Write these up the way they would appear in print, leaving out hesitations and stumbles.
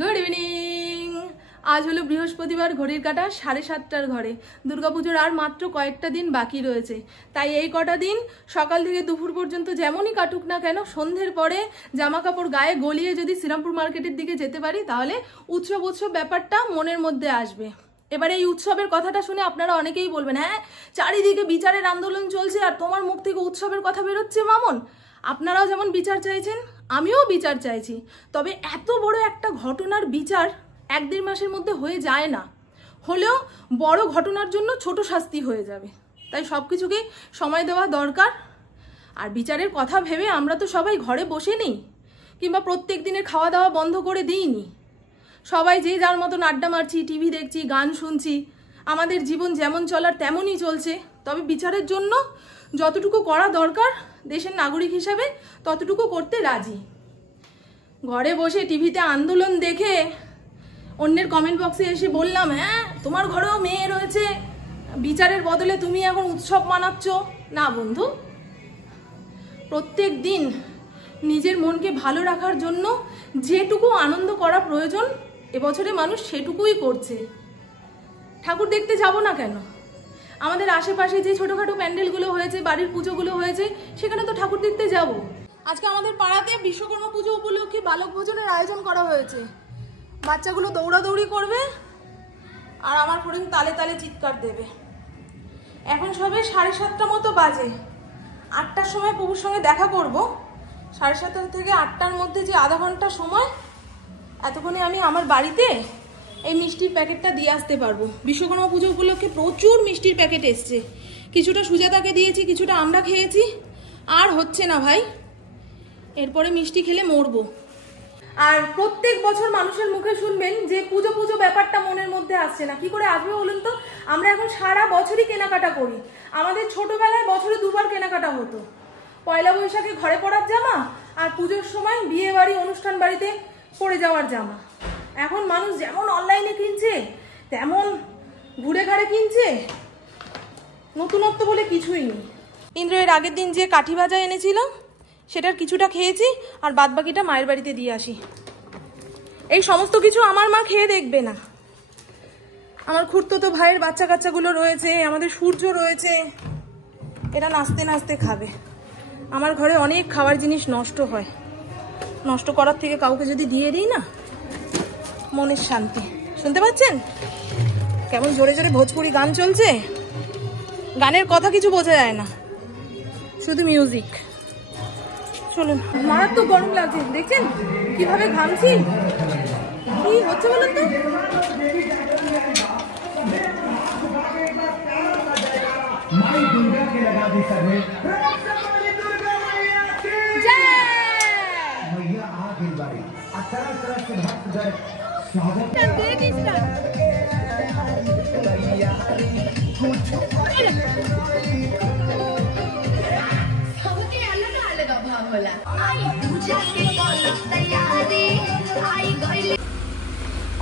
Good evening. আজ হলো বৃহস্পতিবার, ঘড়ির কাঁটা 7:30টার ঘরে। দুর্গাপুজোর আর মাত্র কয়েকটা দিন বাকি রয়েছে, তাই এই কটা দিন সকাল থেকে দুপুর পর্যন্ত যেমনই কাটুক না কেন, সন্ধ্যের পরে জামা কাপড় গায়ে গলিয়ে যদি শ্রীরামপুর মার্কেটের দিকে যেতে পারি তাহলে উৎসব ব্যাপারটা মনের মধ্যে আসবে। এবারে এই উৎসবের কথাটা শুনে আপনারা অনেকেই বলবেন, হ্যাঁ চারিদিকে বিচারের আন্দোলন চলছে আর তোমার মুখ থেকে উৎসবের কথা বেরোচ্ছে মামন। আপনারাও যেমন বিচার চাইছেন, আমিও বিচার চাইছি, তবে এত বড় একটা ঘটনার বিচার 1-1.5 মাসের মধ্যে হয়ে যায় না, হলেও বড় ঘটনার জন্য ছোট শাস্তি হয়ে যাবে। তাই সব কিছুকেই সময় দেওয়া দরকার। আর বিচারের কথা ভেবে আমরা তো সবাই ঘরে বসে নেই, কিংবা প্রত্যেক দিনের খাওয়া দাওয়া বন্ধ করে দিইনি। সবাই যে যার মতন আড্ডা মারছি, টিভি দেখছি, গান শুনছি, আমাদের জীবন যেমন চলার তেমনই চলছে। তবে বিচারের জন্য যতটুকু করা দরকার দেশের নাগরিক হিসাবে ততটুকু করতে রাজি। ঘরে বসে টিভিতে আন্দোলন দেখে অন্যের কমেন্ট বক্সে এসে বললাম, হ্যাঁ তোমার ঘরেও মেয়ে রয়েছে, বিচারের বদলে তুমি এখন উৎসব মানাচ্ছ। না বন্ধু, প্রত্যেক দিন নিজের মনকে ভালো রাখার জন্য যেটুকু আনন্দ করা প্রয়োজন এবছরে মানুষ সেটুকুই করছে। ঠাকুর দেখতে যাব না কেন? আমাদের আশেপাশে যে ছোটখাটো প্যান্ডেলগুলো হয়েছে, বাড়ির পুজোগুলো হয়েছে, সেখানে তো ঠাকুর দেখতে যাব। আজকে আমাদের পাড়াতে বিশ্বকর্মা পুজো উপলক্ষে বালক ভোজনের আয়োজন করা হয়েছে। বাচ্চাগুলো দৌড়াদৌড়ি করবে আর আমার ফোন তালে তালে চিৎকার দেবে। এখন সবে 7:30 মতো বাজে। 8টার সময় প্রভুর সঙ্গে দেখা করব। 7:30 থেকে 8টার মধ্যে যে আধা ঘন্টা সময়, এতক্ষণে আমি আমার বাড়িতে এই মিষ্টির প্যাকেটটা দিয়ে আসতে পারবো। বিশ্বকর্মা পুজো উপলক্ষে প্রচুর মিষ্টির প্যাকেট এসছে। কিছুটা সুজাতাকে দিয়েছি, কিছুটা আমরা খেয়েছি। আর হচ্ছে না ভাই, এরপরে মিষ্টি খেলে মরবো। আর প্রত্যেক বছর মানুষের মুখে শুনবেন যে পুজো পুজো ব্যাপারটা মনের মধ্যে আসছে না। কি করে আসবে বলুন তো? আমরা এখন সারা বছরই কেনাকাটা করি। আমাদের ছোটবেলায় বছরে 2বার কেনাকাটা হতো। পয়লা বৈশাখে ঘরে পড়ার জামা আর পুজোর সময় বিয়ে বাড়ি, অনুষ্ঠান বাড়িতে পরে যাওয়ার জামা। এখন মানুষ যেমন অনলাইনে কিনছে তেমন ঘুরে ঘাড়ে কিনছে। নতুনত্ব বলে কিছুই নেই। ইন্দ্র এর আগের দিন যে কাঠি ভাজা এনেছিল সেটার কিছুটা খেয়েছি, আর বাদ বাকিটা মায়ের বাড়িতে দিয়ে আসি। এই সমস্ত কিছু আমার মা খেয়ে দেখবে না। আমার খুড়তুতো ভাইয়ের বাচ্চা কাচ্চাগুলো রয়েছে, আমাদের সূর্য রয়েছে, এরা নাচতে নাচতে খাবে। আমার ঘরে অনেক খাবার জিনিস নষ্ট হয়। নষ্ট করার থেকে কাউকে যদি দিয়ে দিই না, মনের শান্তি। শুনতে পাচ্ছেন কেমন জোরে জোরে ভোজপুরি গান চলছে? গানের কথা কিছু বোঝা যায় না, শুধু মিউজিক। চলুন, মারাত্মক গরম লাগছে, দেখছেন কিভাবে ঘামছি। কি হচ্ছে বলুন তো?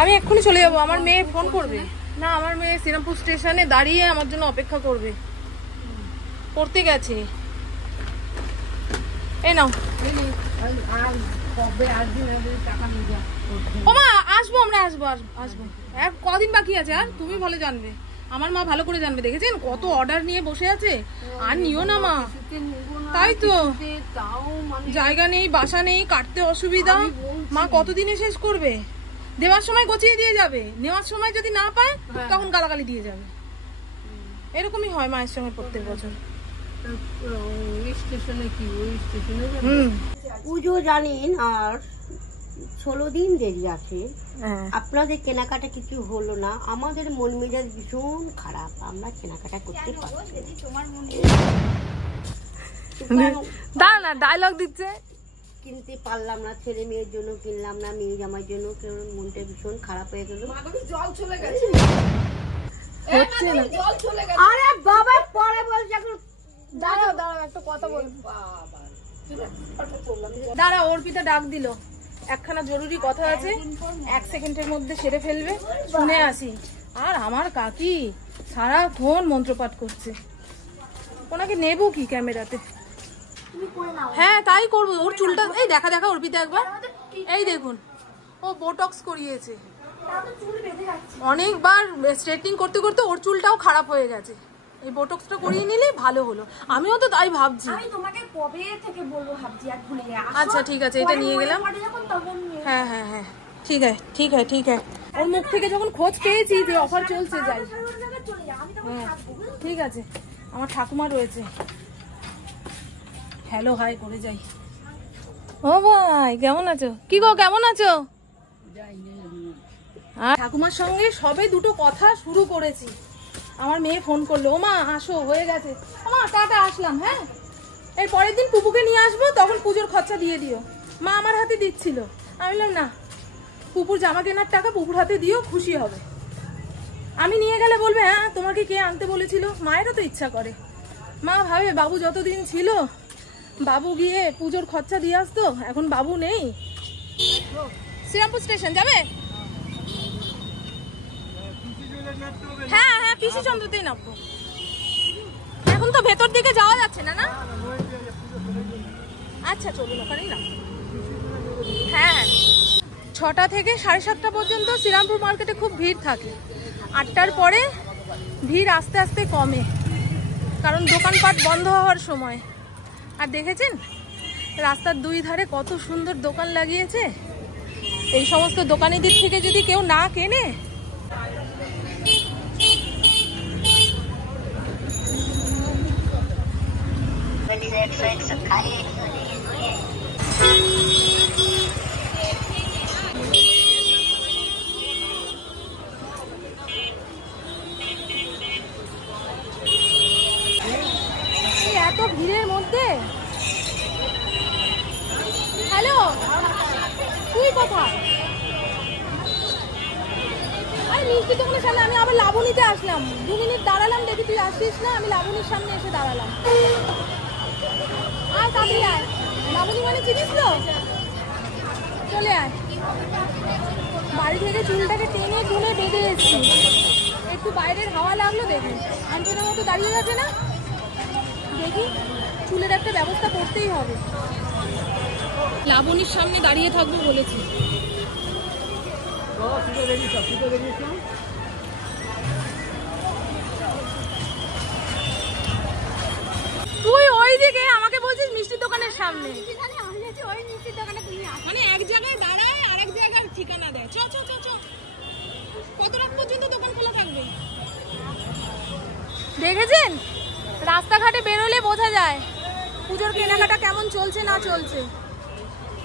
আমি এক্ষুনি চলে যাবো। আমার মেয়ে ফোন করবে না, আমার মেয়ে শ্রীরামপুর স্টেশনে দাঁড়িয়ে আমার জন্য অপেক্ষা করবে। পড়তে গেছে। এই নাও। ও মা, আসবো, আমরা আসবো। কদিন বাকি আছে আর তুমি ভালো জানবে, আমার মা ভালো করে জানবে। দেখেছেন কত অর্ডার নিয়ে বসে আছে। আর নিও না মা। তাই তো, জায়গা নেই, বাসা নেই, কাটতে অসুবিধা। মা কতদিনে শেষ করবে? দেওয়ার সময় গছিয়ে দিয়ে যাবে, নেওয়ার সময় যদি না পায় তখন গালাগালি দিয়ে যাবে। এরকমই হয় মায়ের সঙ্গে প্রত্যেক বছর। পুজো জানেন আর 16 দিন দেরি আছে। আপনাদের কেনাকাটা কিছু হলো না, আমাদের মন মেজাজ ভীষণ খারাপ, আমরা কেনাকাটা করতে পারছি না। ডায়লগ দিচ্ছে, কিনতে পারলাম না, ছেলে মেয়ের জন্য কিনলাম না, মেয়ে জামার জন্য, মনটা ভীষণ খারাপ হয়ে গেল। আরে বাবা পরে বলছে, দাঁড়াও একটা কথা বল। দাঁড়া, অর্পিতা ডাক দিল, একখানা জরুরি কথা আছে, 1 সেকেন্ডের মধ্যে সেরে ফেলবে, শুনে আসি। আর আমার কাকি সারাক্ষণ মন্ত্রপাঠ করছে। ওনাকে নেবো কি ক্যামেরাতে? হ্যাঁ তাই করবো। ওর চুলটা এই দেখা অর্পিতা একবার, এই দেখুন ও বোটক্স করিয়েছে, অনেকবার স্ট্রেটনিং করতে করতে ওর চুলটাও খারাপ হয়ে গেছে। এই বোটক্সটা করিয়ে নিলে ভালো হলো, আমিও তো তাই ভাবছি। আমি তোমাকে কবে থেকে বলবো ভাবছি, আর ভুলে যাই। আচ্ছা ঠিক আছে, এটা নিয়ে গেলাম। হ্যাঁ হ্যাঁ হ্যাঁ ঠিক আছে ঠিক আছে ঠিক আছে। ওর মুখ থেকে যখন খোঁজ পেয়েছি যে অফার চলছে, যাই। হ্যাঁ ঠিক আছে, আমার ঠাকুমা রয়েছে, হ্যালো হাই করে যাই। ও ভাই কেমন আছো? কি গো কেমন আছো? ঠাকুমার সঙ্গে সবে দুটো কথা শুরু করেছি, আমার মেয়ে ফোন করলো, ও মা আসো হয়ে গেছে। ও মা টাটা আসলাম। হ্যাঁ এর পরের দিন পুপুকে নিয়ে আসবো, তখন পুজোর খরচা দিয়ে দিও। মা আমার হাতে দিচ্ছিল, আমি বললাম না, পুপুর জামা কেনার টাকা পুপুর হাতে দিও, খুশি হবে। আমি নিয়ে গেলে বলবে হ্যাঁ তোমাকে কে আনতে বলেছিল। মায়েরও তো ইচ্ছা করে, মা ভাবে বাবু যতদিন ছিল বাবু গিয়ে পুজোর খরচা দিয়ে আসতো, এখন বাবু নেই। শ্রীরামপুর স্টেশন যাবে? হ্যাঁ হ্যাঁ পিসি চন্দ্রতেই নামবো। এখন তো ভেতর দিকে যাওয়া যাচ্ছে না, না? আচ্ছা চলুন ওখানেই নাম। হ্যাঁ হ্যাঁ 6টা থেকে 7:30 পর্যন্ত শ্রীরামপুর মার্কেটে খুব ভিড় থাকে। 8টার পরে ভিড় আস্তে আস্তে কমে, কারণ দোকানপাট বন্ধ হওয়ার সময়। আর দেখেছেন রাস্তার দুই ধারে কত সুন্দর দোকান লাগিয়েছে। এই সমস্ত দোকানিদের থেকে যদি কেউ না কেনে, এত ভিড়ের মধ্যে। হ্যালো তুই কোথায়? আরে মিষ্টি দোকানের সামনে, আমি আবার লাবণীতে আসলাম। 2 মিনিট দাঁড়ালাম, দেখি তুই আসছিস না, আমি লাবণীর সামনে এসে দাঁড়ালাম। আয় তাড়াতাড়ি আয়, লাবণী মানে চিনিস তো, চলে আয়। বাড়ি থেকে চুলটাকে টেনে টুনে বেঁধে এসছি, একটু বাইরের হাওয়া লাগলো। দেখি আন্তনের মতো দাঁড়িয়ে গেছে না, দেখি চুলের একটা ব্যবস্থা করতেই হবে। লাবণীর সামনে দাঁড়িয়ে থাকবো বলেছি। তুই ওই দিকে, আমাকে বলছিস মিষ্টির দোকানের সামনে। মানে এক জায়গায় দাঁড়ায় আর এক জায়গায় ঠিকানা দেয়। চ চ চ চ, কত রাত পর্যন্ত দোকান খোলা থাকবে? দেখেছেন রাস্তাঘাটে বেরোলে বোঝা যায় পুজোর কেনাকাটা কেমন চলছে না চলছে।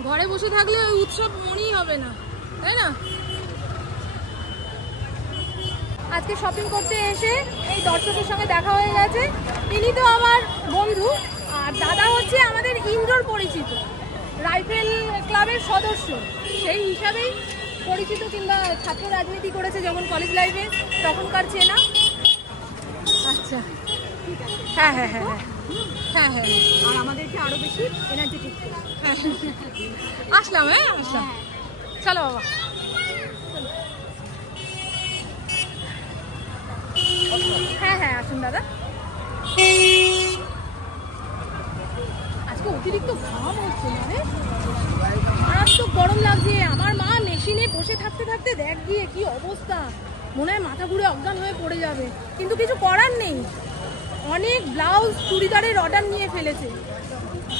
ঘরে বসে থাকলে ওই উৎসব মনেই হবে না, তাই না? আজকে শপিং করতে এসে এই দর্শকের সঙ্গে দেখা হয়ে গেছে। ইনি তো আমার বন্ধু, আর দাদা হচ্ছে আমাদের ইন্দ্রর পরিচিত, রাইফেল ক্লাবের সদস্য। সেই হিসাবেই পরিচিত, কিংবা ছাত্র রাজনীতি করেছে যখন কলেজ লাইফে, তখনকার চেনা। আচ্ছা হ্যাঁ হ্যাঁ হ্যাঁ হ্যাঁ হ্যাঁ, আর আমাদেরকে আরো বেশি এনার্জেটিক। হ্যাঁ আসলাম, হ্যাঁ আসলাম, চলো বাবা। হ্যাঁ হ্যাঁ আসুন দাদা। আজকে অতিরিক্ত ঘাম হচ্ছে না রে, মারাত্মক গরম লাগছে। আমার মা মেশিনে বসে থাকতে থাকতে দেখ গিয়ে কি অবস্থা, মনে হয় মাথা ঘুরে অজ্ঞান হয়ে পড়ে যাবে, কিন্তু কিছু করার নেই। অনেক ব্লাউজ চুড়িদারের অর্ডার নিয়ে ফেলেছে,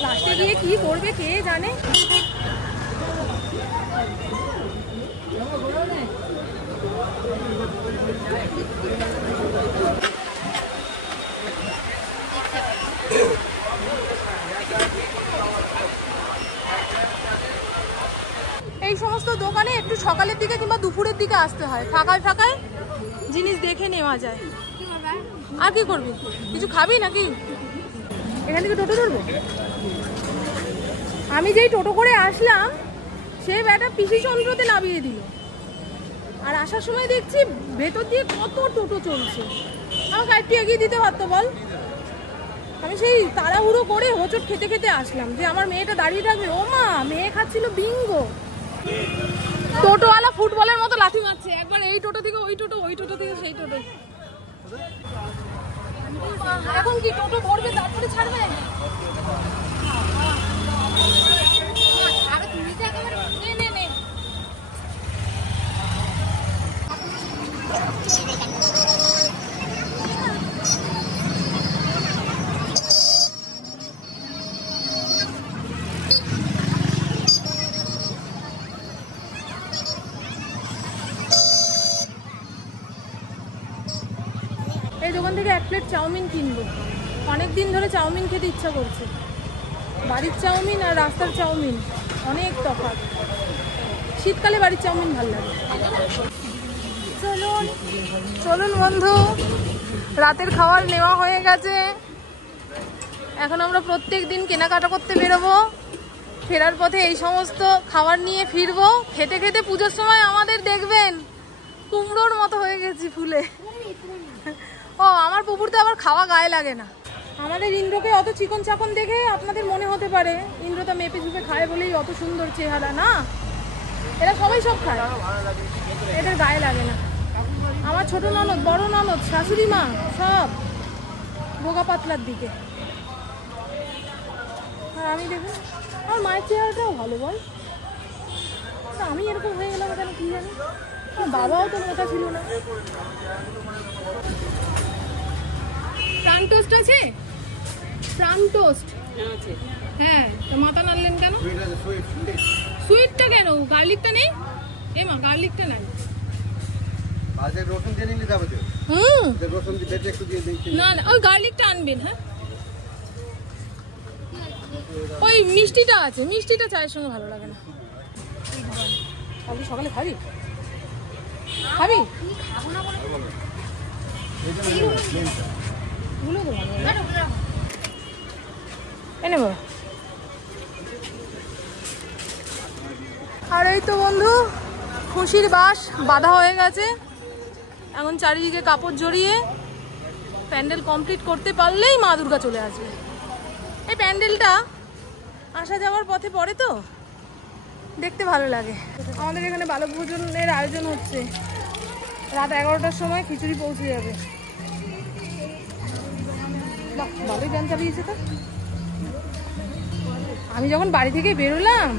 লাস্টে গিয়ে কি করবে কে জানে। এই সমস্ত দোকানে একটু সকালের দিকে কিংবা দুপুরের দিকে আসতে হয়, ফাঁকায় ফাঁকায় জিনিস দেখে নেওয়া যায়। আর কি করবি, কিছু খাবি নাকি? এখান থেকে টোটো ধরবো। আমি যেই টোটো করে আসলাম সে ব্যাটা পিসি চন্দ্রতে নামিয়ে দিল, আর আসার সময় দেখছি ভেতর দিয়ে কত টোটো চলছে। আমাকে একটু এগিয়ে দিতে পারতো বল। আমি সেই তাড়াহুড়ো করে হোঁচট খেতে খেতে আসলাম যে আমার মেয়েটা দাঁড়িয়ে থাকবে। ও মা, মেয়ে খাচ্ছিল বিঙ্গো। টোটোওয়ালা ফুটবলের মতো লাথি মারছে, একবার এই টোটো থেকে ওই টোটো, ওই টোটো থেকে সেই টোটো। এখন কি টোটো ধরবে তারপরে ছাড়বে? এই দোকান থেকে 1 প্লেট চাউমিন কিনবো, অনেক দিন ধরে চাউমিন খেতে ইচ্ছা করছে। বাড়ির চাউমিন আর রাস্তার চাউমিন অনেক তফাৎ। শীতকালে বাড়ির চাউমিন ভালো লাগে। চলুন চলুন বন্ধু, রাতের খাবার নেওয়া হয়ে গেছে। এখন আমরা প্রত্যেক দিন কেনাকাটা করতে বেরোবো। ফেরার পথে এই সমস্ত খাবার নিয়ে ফিরবো। খেতে খেতে পুজোর সময় আমাদের দেখবেন কুমড়োর মতো হয়ে গেছি ফুলে। ও আমার পুকুরতে আবার খাওয়া গায়ে লাগে না। আমাদের ইন্দ্রকে অত চিকন চাকন দেখে আপনাদের মনে হতে পারে ইন্দ্র তো মেপে ঝুপে খায় বলেই অত সুন্দর চেহারা, না, এরা সবাই সব খায়, এদের গায়ে লাগে না। আমার ছোট ননদ, বড় ননদ, শাশুড়ি মা সব বোগা পাতলার দিকে। আর আমি দেখুন আমার মায়ের চেহারাটাও ভালো, বল আমি এরকম হয়ে গেলাম কেন কি জানি। বাবাও তো মোটা ছিল না। প্রাণ টোস্ট আছে? প্রাণ টোস্ট হ্যাঁ, তো মাথা নাড়লেন কেন? সুইটটা কেন? গার্লিকটা নেই? এ মা, গার্লিকটা নাই। না না, ওই গার্লিকটা আনবেন। হ্যাঁ, ওই মিষ্টিটা আছে, মিষ্টিটা চায়ের সঙ্গে ভালো লাগে না। কালকে সকালে খাবি? খাবি? আর এই তো বন্ধু, খুশির বাস বাঁধা হয়ে গেছে। এখন চারিদিকে কাপড় জড়িয়ে প্যান্ডেল কমপ্লিট করতে পারলেই মা দুর্গা চলে আসবে। এই প্যান্ডেলটা আসা যাওয়ার পথে পড়ে তো দেখতে ভালো লাগে। আমাদের এখানে বালক ভোজনের আয়োজন হচ্ছে। রাত 11টার সময় খিচুড়ি পৌঁছে যাবে। বাহ, ভালোই গান চালিয়েছে তো। আমি যখন বাড়ি থেকে বেরোলাম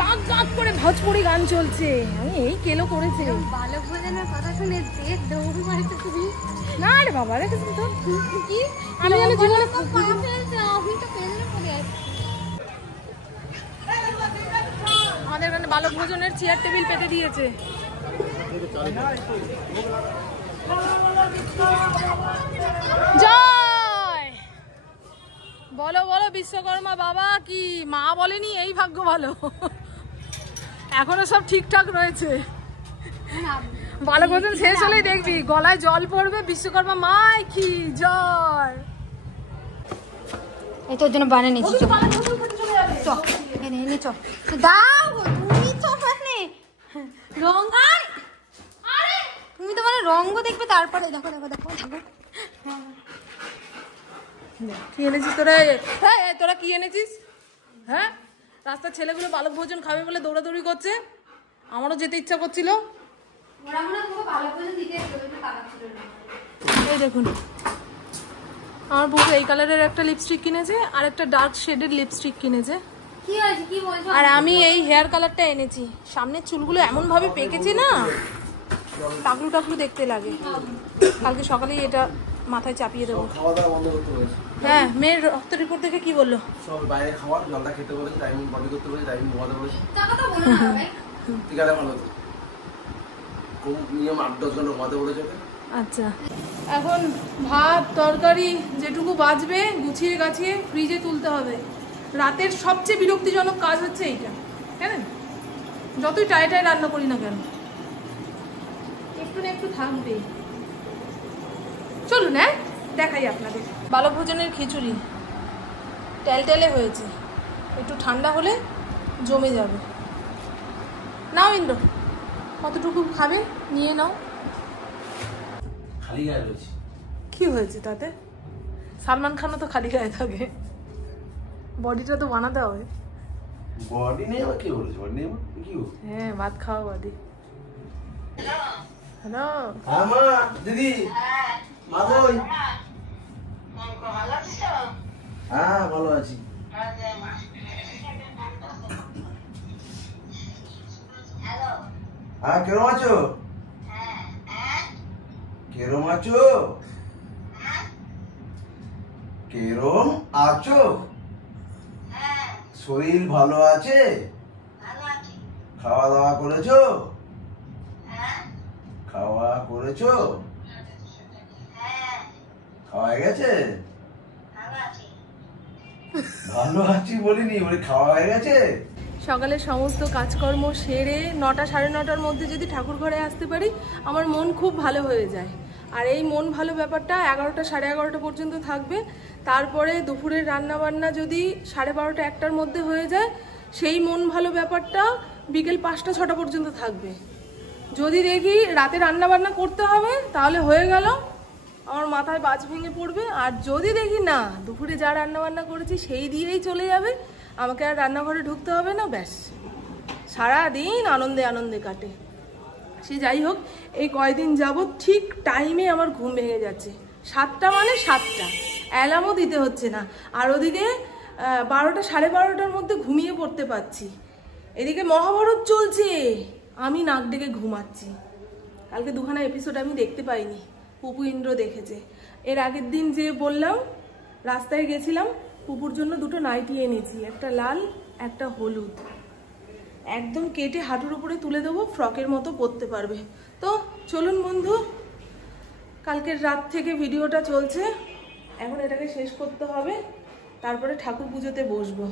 গাক গাক করে ভোজপুরি গান চলছে। আমি এই কেলো করেছে। বালক ভোজনের কথা শুনে যে দৌড় মারতে তুমি। না রে বাবা রে, কিছু তো কি আমি জানি জীবনে পা ফেলতে আমি তো ফেললে পড়ে আছি। আমাদের এখানে বালক ভোজনের চেয়ার টেবিল পেতে দিয়েছে। জয় বলো বলো বিশ্বকর্মা বাবা কি। মা বলেনি এই ভাগ্য ভালো, এখনো সব ঠিকঠাক রয়েছে। বালক ভোজন শেষ হলেই দেখবি গলায় জল পড়বে, বিশ্বকর্মা মাই কি জয়। এই তোর জন্য বানিয়ে নিচ্ছি। তুমি তো মানে রঙ্গ দেখবে তারপরে। দেখো দেখো দেখো দেখো কি এনেছিস তোরা? হ্যাঁ তোরা কি এনেছিস? হ্যাঁ, রাস্তার ছেলেগুলো বালক ভোজন খাবে বলে দৌড়াদৌড়ি করছে। আমারও যেতে ইচ্ছা করছিল। এই দেখুন আমার বউ এই কালারের একটা লিপস্টিক কিনেছে আর একটা ডার্ক শেডের লিপস্টিক কিনেছে। আর আমি এই হেয়ার কালারটা এনেছি। সামনের চুলগুলো এমন ভাবে পেকেছে না, টাকলু টাকলু দেখতে লাগে। কালকে সকালেই এটা মাথায় চাপিয়ে দেবো। হ্যাঁ, মেয়ের রক্ত রিপোর্ট দেখে কি বললো? সব বাইরে খাওয়ার, জলটা খেতে বলেছে, টাইমিং বডি করতে বলেছে, টাইমিং ঘুমাতে বলেছে। ঠিক আছে, ভালো তো। কোন নিয়ম 8-10 ঘন্টা ঘুমাতে বলেছে। আচ্ছা, এখন ভাত তরকারি যেটুকু বাঁচবে গুছিয়ে গাছিয়ে ফ্রিজে তুলতে হবে। রাতের সবচেয়ে বিরক্তিজনক কাজ হচ্ছে এইটা, জানেন? যতই টায় টায় রান্না করি না কেন, একটু না একটু থাকবে। চলুন হ্যাঁ দেখাই আপনাদের। বালক ভোজনের খিচুড়ি টেলটেলে হয়েছে, একটু ঠান্ডা হলে জমে যাবে। নাও ইন্দ্র, কতটুকু খাবে নিয়ে নাও। খালি গায়ে রয়েছে। কি হয়েছে তাতে? সালমান খানও তো খালি গায়ে থাকে, বডিটা তো বানাতে হবে। বডি নেই আবার কি বলেছে? বডি নেই কি? হ্যাঁ, ভাত খাওয়া বডি। হ্যালো হ্যাঁ মা, দিদি মা কই? হ্যাঁ ভালো আছি। হ্যাঁ কেমন আছো? কেরম আছো? কেরম আছো? শরীর ভালো আছে? খাওয়া দাওয়া করেছো? খাওয়া করেছো? খাওয়া হয়ে গেছে? ভালো আছি বলিনি, বলি খাওয়া হয়ে গেছে? সকালে সমস্ত কাজকর্ম সেরে 9টা সাড়ে 9টার মধ্যে যদি ঠাকুর ঘরে আসতে পারি আমার মন খুব ভালো হয়ে যায়। আর এই মন ভালো ব্যাপারটা 11টা সাড়ে 11টা পর্যন্ত থাকবে। তারপরে দুপুরের রান্না বান্না যদি 12:30 1টার মধ্যে হয়ে যায়, সেই মন ভালো ব্যাপারটা বিকেল 5টা 6টা পর্যন্ত থাকবে। যদি দেখি রাতে রান্না বান্না করতে হবে তাহলে হয়ে গেল, আমার মাথায় বাজ ভেঙে পড়বে। আর যদি দেখি না দুপুরে যা রান্না বান্না করেছি সেই দিয়েই চলে যাবে, আমাকে আর রান্নাঘরে ঢুকতে হবে না, ব্যাস সারাদিন আনন্দে আনন্দে কাটে। সে যাই হোক, এই কয়দিন যাবৎ ঠিক টাইমে আমার ঘুম ভেঙে যাচ্ছে। 7টা মানে 7টা, অ্যালার্মও দিতে হচ্ছে না। আর ওদিকে 12টা সাড়ে 12টার মধ্যে ঘুমিয়ে পড়তে পারছি। এদিকে মহাভারত চলছে, আমি নাক ডেকে ঘুমাচ্ছি। কালকে 2খানা এপিসোড আমি দেখতে পাইনি, পুপু ইন্দ্র দেখেছে। এর আগের দিন যে বললাম রাস্তায় গেছিলাম, পুপুর জন্য 2টো নাইটি এনেছি, একটা লাল একটা হলুদ। একদম কেটে হাঁটুর উপরে তুলে দেবো, ফ্রকের মতো পরতে পারবে। তো চলুন বন্ধু, কালকের রাত থেকে ভিডিওটা চলছে, এখন এটাকে শেষ করতে হবে, তারপরে ঠাকুর পুজোতে বসবো।